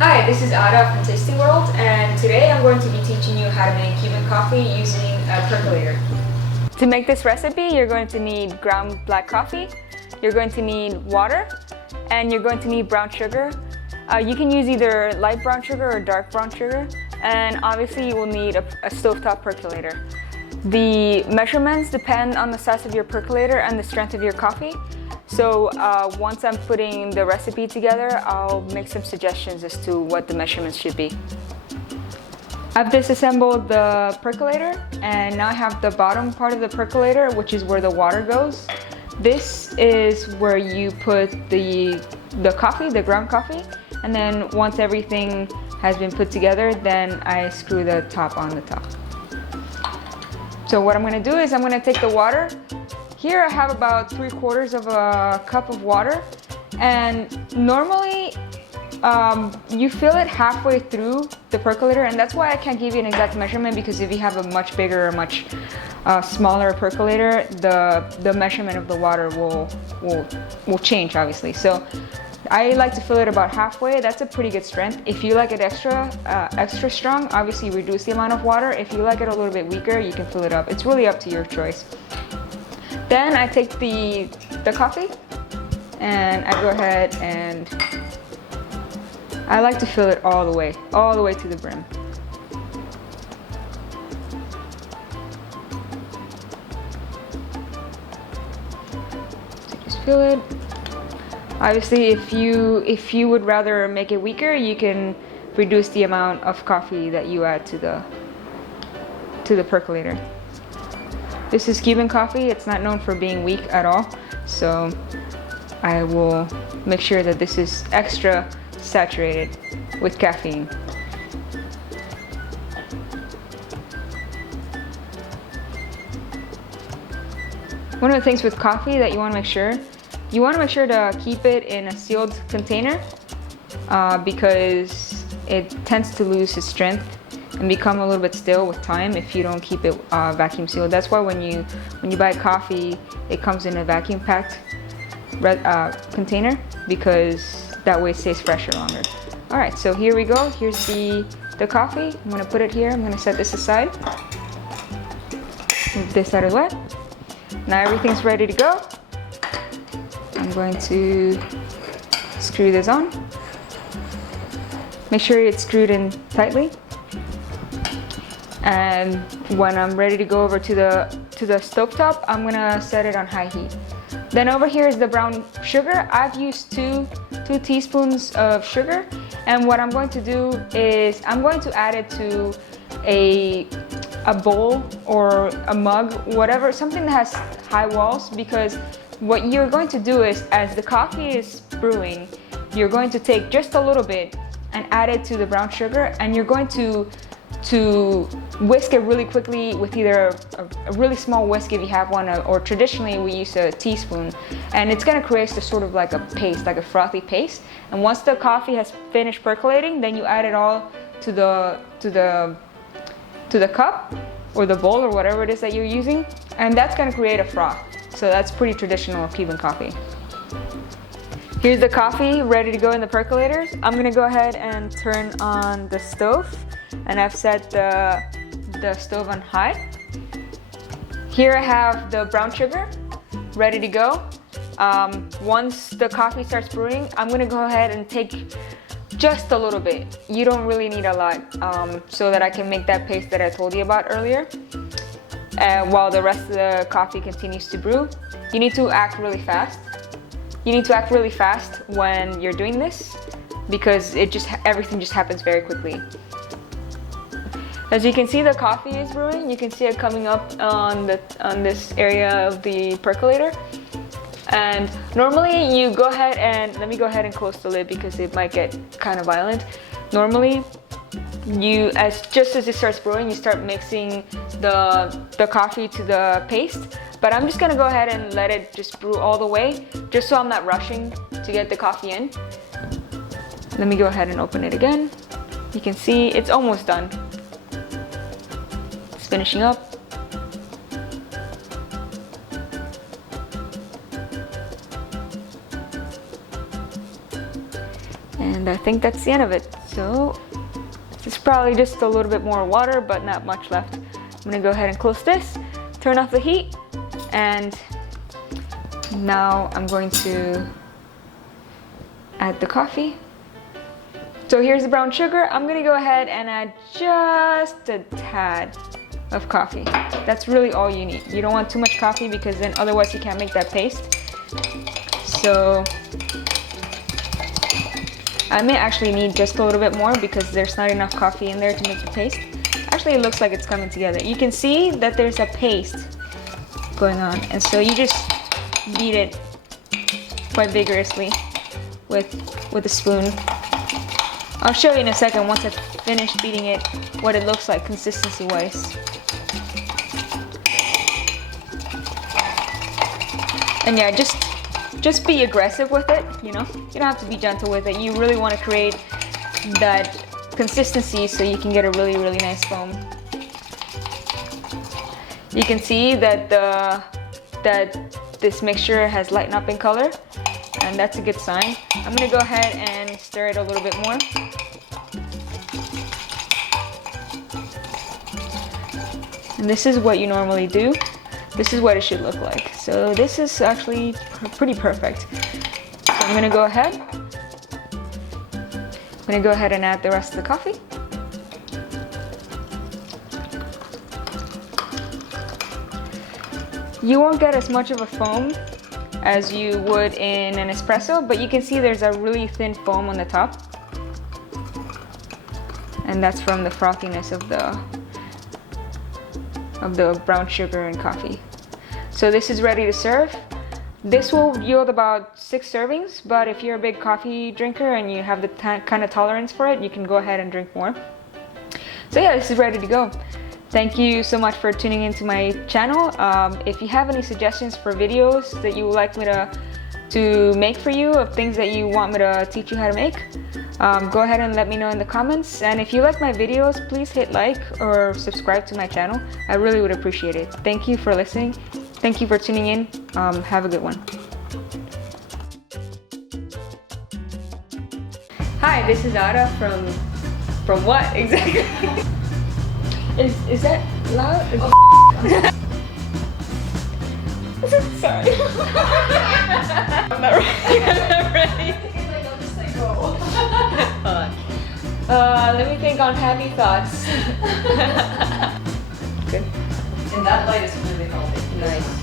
Hi, this is Ada from Tasty World, and today I'm going to be teaching you how to make Cuban coffee using a percolator. To make this recipe, you're going to need ground black coffee, you're going to need water, and you're going to need brown sugar. You can use either light brown sugar or dark brown sugar, and obviously you will need a stovetop percolator. The measurements depend on the size of your percolator and the strength of your coffee. So once I'm putting the recipe together, I'll make some suggestions as to what the measurements should be. I've disassembled the percolator, and now I have the bottom part of the percolator, which is where the water goes. This is where you put the coffee, the ground coffee, and then once everything has been put together, then I screw the top on the top. So what I'm going to do is I'm going to take the water. Here I have about 3/4 of a cup of water, and normally you fill it halfway through the percolator, and that's why I can't give you an exact measurement, because if you have a much bigger or much smaller percolator, the measurement of the water will change, obviously. So I like to fill it about halfway. That's a pretty good strength. If you like it extra strong, obviously reduce the amount of water. If you like it a little bit weaker, you can fill it up. It's really up to your choice. Then I take the coffee and I go ahead and I like to fill it all the way to the brim. So just fill it. Obviously, if you would rather make it weaker, you can reduce the amount of coffee that you add to the percolator. This is Cuban coffee. It's not known for being weak at all, so I will make sure that this is extra saturated with caffeine. One of the things with coffee that you want to make sure to keep it in a sealed container because it tends to lose its strength and become a little bit stale with time if you don't keep it vacuum sealed. That's why when you buy coffee, it comes in a vacuum packed container, because that way it stays fresher longer. All right, so here we go. Here's the coffee. I'm gonna put it here. I'm gonna set this aside. Move this out of the way. Now everything's ready to go. I'm going to screw this on. Make sure it's screwed in tightly. And when I'm ready to go over to the stovetop, I'm gonna set it on high heat. Then over here is the brown sugar. I've used two teaspoons of sugar, and what I'm going to do is I'm going to add it to a bowl or a mug, whatever, something that has high walls, because what you're going to do is, as the coffee is brewing, you're going to take just a little bit and add it to the brown sugar, and you're going to whisk it really quickly with either a really small whisk if you have one, or traditionally we use a teaspoon, and it's going to create a sort of like a paste, like a frothy paste. And once the coffee has finished percolating, then you add it all to the cup or the bowl or whatever it is that you're using, and that's going to create a froth. So that's pretty traditional of Cuban coffee. Here's the coffee ready to go in the percolators. I'm going to go ahead and turn on the stove, and I've set the stove on high. Here I have the brown sugar ready to go. Once the coffee starts brewing, I'm gonna go ahead and take just a little bit. You don't really need a lot, so that I can make that paste that I told you about earlier. While the rest of the coffee continues to brew, you need to act really fast. You need to act really fast when you're doing this, because everything just happens very quickly. As you can see, the coffee is brewing. You can see it coming up on this area of the percolator. And normally you go ahead and, let me go ahead and close the lid because it might get kind of violent. Normally, just as it starts brewing, you start mixing the coffee to the paste. But I'm just gonna go ahead and let it just brew all the way, just so I'm not rushing to get the coffee in. Let me go ahead and open it again. You can see it's almost done. It's finishing up. And And I think that's the end of it. So it's probably just a little bit more water, but not much left. I'm gonna go ahead and close this, turn off the heat, and now I'm going to add the coffee. So here's the brown sugar. I'm gonna go ahead and add just a tad of coffee. That's really all you need. You don't want too much coffee because then otherwise you can't make that paste. So I may actually need just a little bit more because there's not enough coffee in there to make the paste. Actually, it looks like it's coming together. You can see that there's a paste going on, and so you just beat it quite vigorously with a spoon. I'll show you in a second once I've finished beating it what it looks like consistency wise. And yeah, just be aggressive with it, you know? You don't have to be gentle with it. You really want to create that consistency so you can get a really, really nice foam. You can see that this mixture has lightened up in color, and that's a good sign. I'm gonna go ahead and stir it a little bit more. And this is what you normally do. This is what it should look like. So this is actually pretty perfect. So I'm gonna go ahead. And add the rest of the coffee. You won't get as much of a foam as you would in an espresso, but you can see there's a really thin foam on the top. And that's from the frothiness of the brown sugar and coffee. So this is ready to serve. This will yield about 6 servings, but if you're a big coffee drinker and you have the kind of tolerance for it, you can go ahead and drink more. So yeah, this is ready to go. Thank you so much for tuning into my channel. If you have any suggestions for videos that you would like me to make for you, of things that you want me to teach you how to make, go ahead and let me know in the comments. And if you like my videos, please hit like or subscribe to my channel. I really would appreciate it. Thank you for listening. Thank you for tuning in. Have a good one. Hi, this is Ara from what exactly? Is that loud? Sorry. I'm not ready. I'm not ready. I'll just say go. Hold on. Let me think on happy thoughts. Good. And that light is really healthy. Nice.